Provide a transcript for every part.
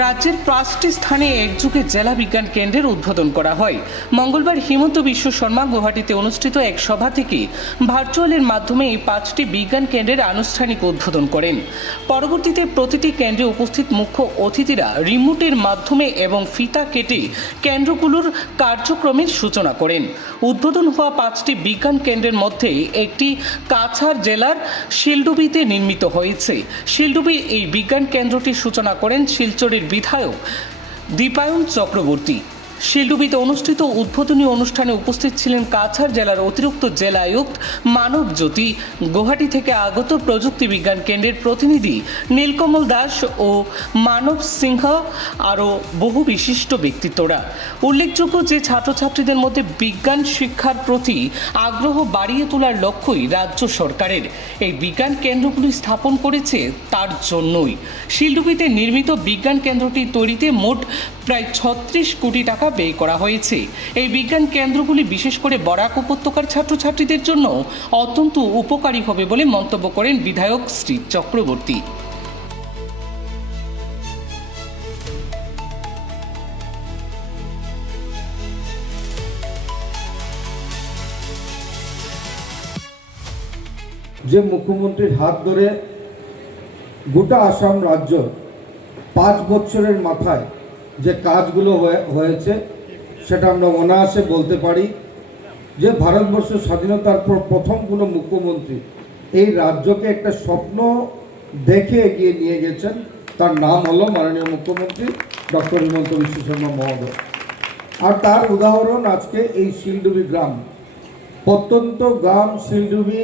রাজ্যের 5টি স্থানে একযুগে জেলা বিজ্ঞান কেন্দ্রের উদ্বোধন করা হয়। মঙ্গলবার হিমন্ত বিশ্ব শর্মা গুয়াহাটিতে অনুষ্ঠিত এক সভা থেকে ভার্চুয়ালের মাধ্যমে এই 5টি বিজ্ঞান কেন্দ্রের আনুষ্ঠানিক উদ্বোধন করেন। পরবর্তীতে প্রতিটি কেন্দ্রে উপস্থিত মুখ্য অতিথিরা রিমোটের মাধ্যমে এবং ফিতা কেটে কেন্দ্রগুলোর কার্যক্রমের সূচনা করেন। উদ্বোধন হওয়া 5টি বিজ্ঞান কেন্দ্রের মধ্যে একটি কাছাড় জেলার শিলডুবিতে নির্মিত হয়েছে। শিলডুবি এই বিজ্ঞান কেন্দ্রটির সূচনা করেন শিলচরের বিধায়ক দীপায়ন চক্রবর্তী। শিলডুবিতে অনুষ্ঠিত উদ্বোধনী অনুষ্ঠানে উপস্থিত ছিলেন কাছাড় জেলার অতিরিক্ত জেলা আয়ুক্ত মানব জ্যোতি, গুয়াহাটি থেকে আগত প্রযুক্তি বিজ্ঞান কেন্দ্রের প্রতিনিধি নীলকমল দাস ও মানব সিংহ, আরও বহু বিশিষ্ট ব্যক্তিত্বরা। উল্লেখযোগ্য যে ছাত্রছাত্রীদের মধ্যে বিজ্ঞান শিক্ষার প্রতি আগ্রহ বাড়িয়ে তোলার লক্ষ্যই রাজ্য সরকারের এই বিজ্ঞান কেন্দ্রগুলি স্থাপন করেছে তার জন্যই। শিলডুবিতে নির্মিত বিজ্ঞান কেন্দ্রটি তৈরিতে মোট প্রায় 36 কোটি টাকা ব্যয় করা হয়েছে। এই বিজ্ঞান কেন্দ্রগুলি বিশেষ করে বরাক উপত্যকার ছাত্রছাত্রীদের জন্য অত্যন্ত উপকারী হবে বলে মন্তব্য করেন বিধায়ক শ্রী চক্রবর্তী। যে মুখ্যমন্ত্রীর হাত ধরে গোটা আসাম রাজ্য 5 বছরের মাথায় যে কাজগুলো হয়েছে সেটা আমরা অনায়াসে বলতে পারি যে ভারতবর্ষ স্বাধীনতার পর প্রথম কোনো মুখ্যমন্ত্রী এই রাজ্যকে একটা স্বপ্ন দেখে এগিয়ে নিয়ে গেছেন। তার নাম হলো মাননীয় মুখ্যমন্ত্রী ডক্টর হিমন্ত বিশ্ব শর্মা মহোদয়। আর তার উদাহরণ আজকে এই শিলডুবি গ্রাম। প্রত্যন্ত গ্রাম শিলডুবি,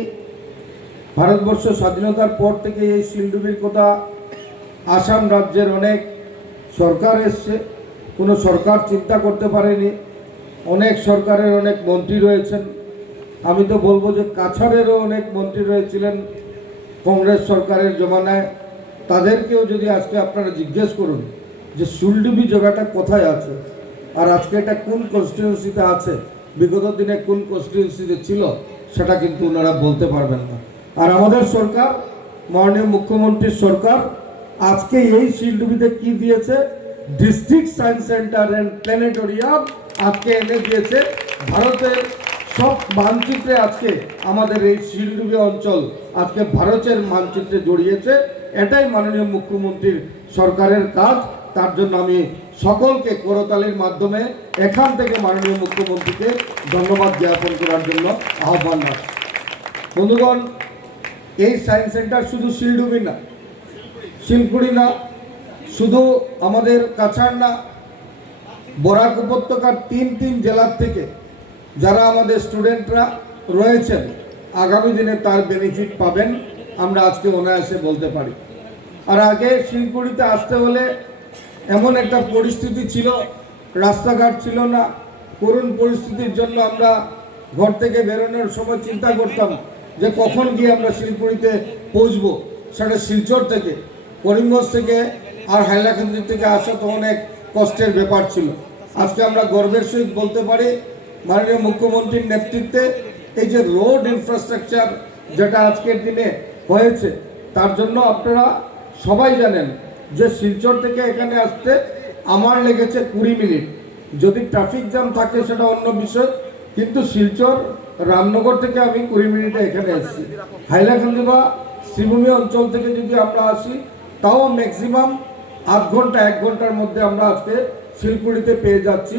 ভারতবর্ষ স্বাধীনতার পর থেকে এই শিলডুবির কথা আসাম রাজ্যের অনেক সরকার এসছে, কোনো সরকার চিন্তা করতে পারেনি। অনেক সরকারের অনেক মন্ত্রী রয়েছেন। আমি তো বলবো যে কাছাড়েরও অনেক মন্ত্রী রয়েছিলেন কংগ্রেস সরকারের জমানায়। তাদেরকেও যদি আজকে আপনারা জিজ্ঞেস করুন যে শিলডুবি জায়গাটা কোথায় আছে আর আজকে এটা কোন কনস্টিটিউয়েন্সিতে আছে, বিগত দিনে কোন কনস্টিটিউয়েন্সিতে ছিল, সেটা কিন্তু ওনারা বলতে পারবেন না। আর আমাদের সরকার, মাননীয় মুখ্যমন্ত্রীর সরকার আজকে এই শিলডুবিতে কি দিয়েছে, district science centre and planetarium আজকে এনে দিয়েছে। ভারতের সব মানচিত্রে আজকে আমাদের এই শিলডুবি অঞ্চল আজকে ভারতের মানচিত্রে জড়িয়েছে। এটাই মাননীয় মুখ্যমন্ত্রীর সরকারের কাজ। তার জন্য আমি সকলকে করতালির মাধ্যমে এখান থেকে মাননীয় মুখ্যমন্ত্রীকে ধন্যবাদ জ্ঞাপন করার জন্য আহ্বান রাখি। বন্ধুগণ, এই সায়েন্স সেন্টার শুধু শিলডুবি না, শিলপুরি না, শুধু আমাদের কাছাড় না, বরাক উপত্যকার 3 জেলার থেকে যারা আমাদের স্টুডেন্টরা রয়েছেন আগামী দিনে তার বেনিফিট পাবেন, আমরা আজকে অনায়াসে বলতে পারি। আর আগে শিলপুরিতে আসতে হলে এমন একটা পরিস্থিতি ছিল, রাস্তাঘাট ছিল না। করুণ পরিস্থিতির জন্য আমরা ঘর থেকে বেরোনোর সময় চিন্তা করতাম যে কখন গিয়ে আমরা শিলপুরিতে পৌঁছবো। সেটা শিলচর থেকে, করিমগঞ্জ থেকে আর হাইলাকান্দি থেকে আসা তো অনেক কষ্টের ব্যাপার ছিল। আজকে আমরা গর্বের সহিত বলতে পারি মাননীয় মুখ্যমন্ত্রীর নেতৃত্বে এই যে রোড ইনফ্রাস্ট্রাকচার যেটা আজকের দিনে হয়েছে, তার জন্য আপনারা সবাই জানেন যে শিলচর থেকে এখানে আসতে আমার লেগেছে 20 মিনিট। যদি ট্রাফিক জ্যাম থাকে সেটা অন্য বিষয়, কিন্তু শিলচর রামনগর থেকে আমি 20 মিনিটে এখানে এসেছি। হাইলাকান্দি বা শ্রীভূমি অঞ্চল থেকে যদি আমরা আসি তাও ম্যাক্সিমাম আধ ঘন্টা 1 ঘন্টার মধ্যে আমরা আজকে শিলপুরিতে পেয়ে যাচ্ছি।